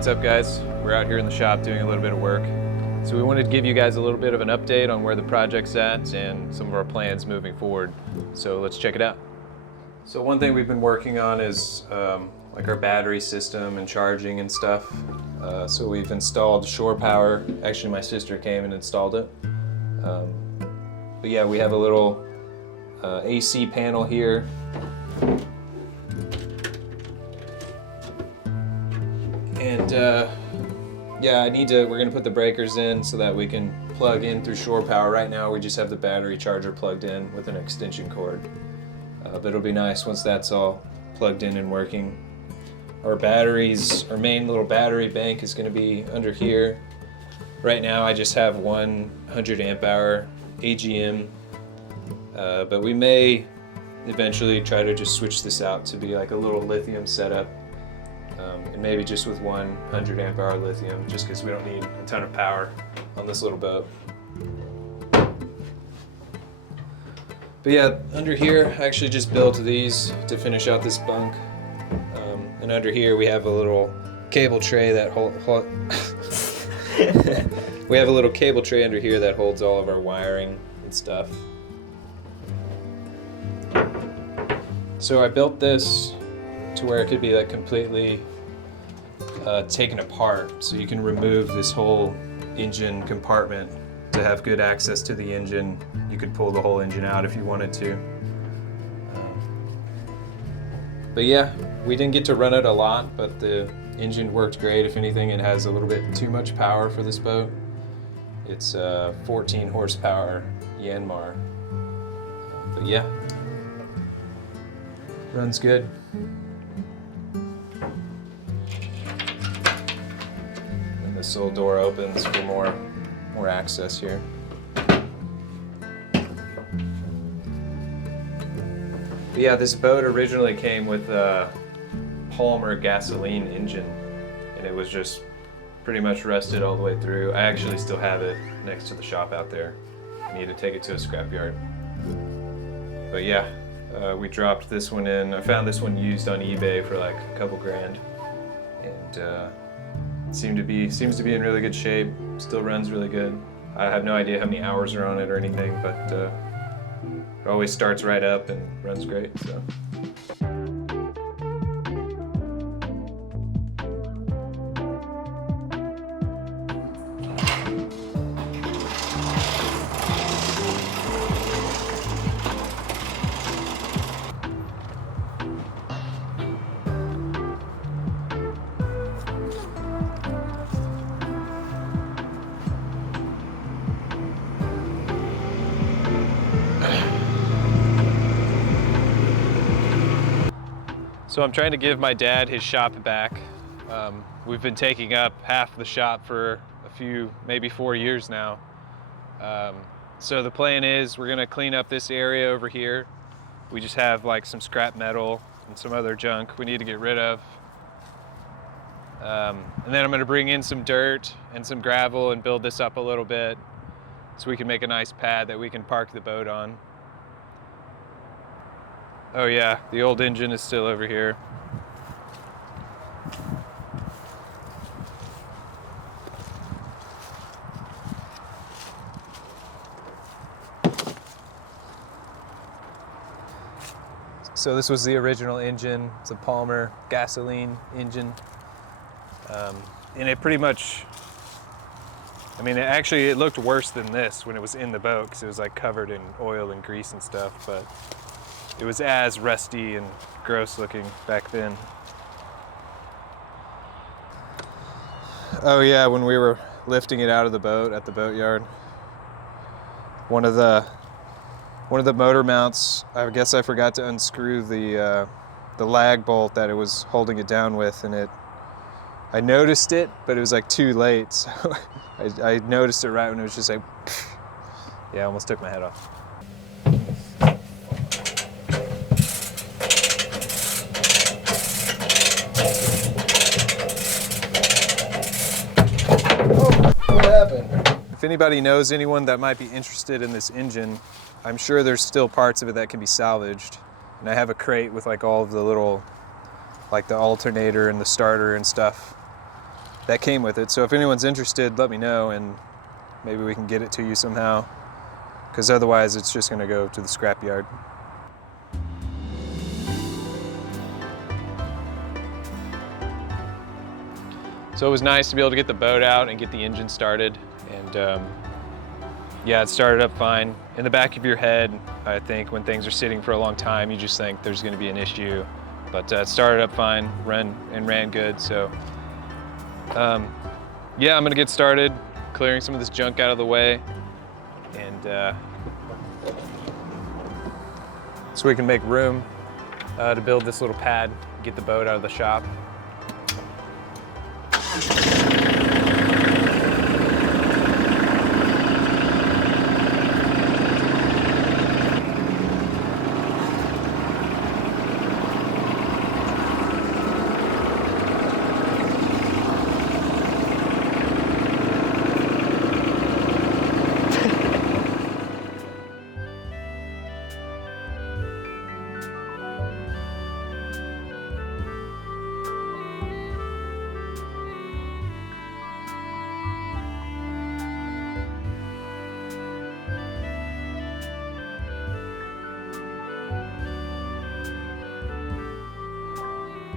What's up, guys? We're out here in the shop doing a little bit of work. So we wanted to give you guys a little bit of an update on where the project's at and some of our plans moving forward. So let's check it out. So one thing we've been working on is like our battery system and charging and stuff. So we've installed shore power. Actually, my sister came and installed it. But yeah, we have a little AC panel here. And yeah, we're gonna put the breakers in so that we can plug in through shore power. Right now we just have the battery charger plugged in with an extension cord. But it'll be nice once that's all plugged in and working. Our main little battery bank is gonna be under here. Right now I just have 100 amp hour AGM, but we may eventually try to just switch this out to be like a little lithium setup. And maybe just with 100 amp hour lithium, just because we don't need a ton of power on this little boat. But yeah, under here, I actually just built these to finish out this bunk. And under here we have a little cable tray that we have a little cable tray under here that holds all of our wiring and stuff. So I built this to where it could be like completely taken apart, so you can remove this whole engine compartment to have good access to the engine. You could pull the whole engine out if you wanted to. But yeah, we didn't get to run it a lot, but the engine worked great. If anything, it has a little bit too much power for this boat. It's 14 horsepower Yanmar. But yeah, runs good. And this little door opens for more access here. But yeah, this boat originally came with a Palmer gasoline engine, and it was just pretty much rusted all the way through. I actually still have it next to the shop out there. I need to take it to a scrapyard. But yeah, we dropped this one in. I found this one used on eBay for like a couple grand, and it seems to be in really good shape. Still runs really good. I have no idea how many hours are on it or anything, but it always starts right up and runs great. So. So I'm trying to give my dad his shop back. We've been taking up half the shop for maybe 4 years now. So the plan is we're gonna clean up this area over here. We just have like some scrap metal and some other junk we need to get rid of. And then I'm gonna bring in some dirt and some gravel and build this up a little bit so we can make a nice pad that we can park the boat on. Oh yeah, the old engine is still over here. So this was the original engine. It's a Palmer gasoline engine. And it pretty much, I mean, it looked worse than this when it was in the boat because it was like covered in oil and grease and stuff, but it was as rusty and gross looking back then. Oh yeah, when we were lifting it out of the boat at the boatyard, one of the motor mounts, I guess I forgot to unscrew the lag bolt that it was holding it down with, and I noticed it, but it was like too late. So I noticed it right when it was just like, yeah, I almost took my head off. What happened? If anybody knows anyone that might be interested in this engine, I'm sure there's still parts of it that can be salvaged. And I have a crate with like all of the little, like the alternator and the starter and stuff. that came with it. So if anyone's interested, let me know and maybe we can get it to you somehow, because otherwise it's just gonna go to the scrapyard. So it was nice to be able to get the boat out and get the engine started. And yeah, it started up fine. In the back of your head, I think when things are sitting for a long time, you just think there's gonna be an issue. But it started up fine, ran good. So yeah, I'm gonna get started clearing some of this junk out of the way. And so we can make room to build this little pad, get the boat out of the shop.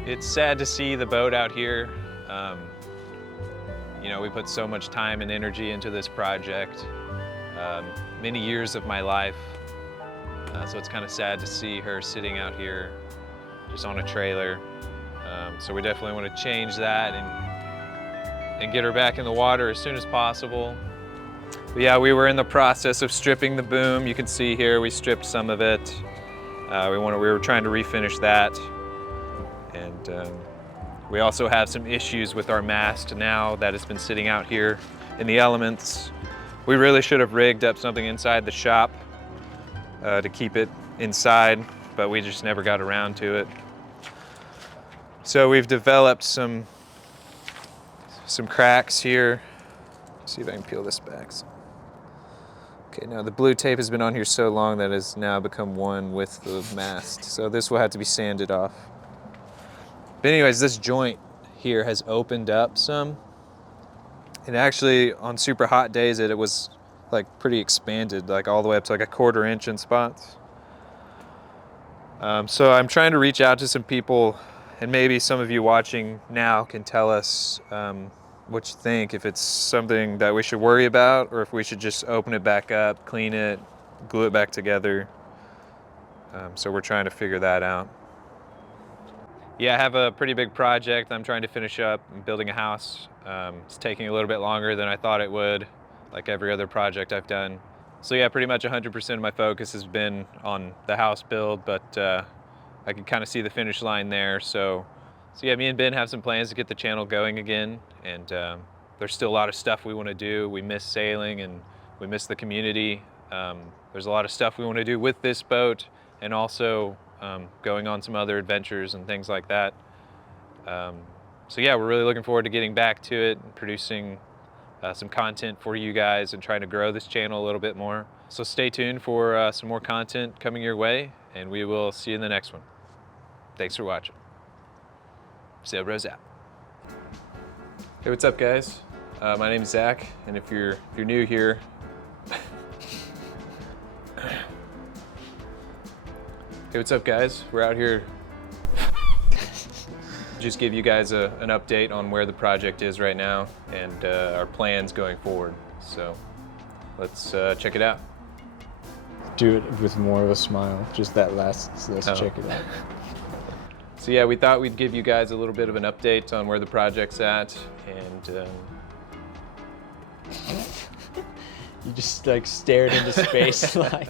It's sad to see the boat out here. You know, we put so much time and energy into this project, many years of my life. So it's kind of sad to see her sitting out here just on a trailer. So we definitely want to change that and get her back in the water as soon as possible. But yeah, we were in the process of stripping the boom. You can see here we stripped some of it. We were trying to refinish that. And we also have some issues with our mast now that has been sitting out here in the elements. We really should have rigged up something inside the shop to keep it inside, but we just never got around to it. So we've developed some cracks here. Let's see if I can peel this back. Okay, now the blue tape has been on here so long that it has now become one with the mast. So this will have to be sanded off. But anyways, this joint here has opened up some. And actually on super hot days it was like pretty expanded, like all the way up to like a 1/4 inch in spots. So I'm trying to reach out to some people, and maybe some of you watching now can tell us what you think, if it's something that we should worry about or if we should just open it back up, clean it, glue it back together. So we're trying to figure that out. Yeah, I have a pretty big project I'm trying to finish up. I'm building a house. It's taking a little bit longer than I thought it would, like every other project I've done. So yeah, pretty much 100% of my focus has been on the house build, but I can kind of see the finish line there. So yeah, me and Ben have some plans to get the channel going again, and there's still a lot of stuff we want to do. We miss sailing and we miss the community. There's a lot of stuff we want to do with this boat, and also going on some other adventures and things like that. So yeah, we're really looking forward to getting back to it and producing some content for you guys and trying to grow this channel a little bit more. So stay tuned for some more content coming your way, and we will see you in the next one. Thanks for watching. SailBros out. Hey, what's up, guys? My name is Zach, and if you're new here, hey, what's up, guys? We're out here just give you guys an update on where the project is right now and our plans going forward. So let's check it out. Do it with more of a smile, just that last, let's check it out. So yeah, we thought we'd give you guys a little bit of an update on where the project's at, and You just like stared into space like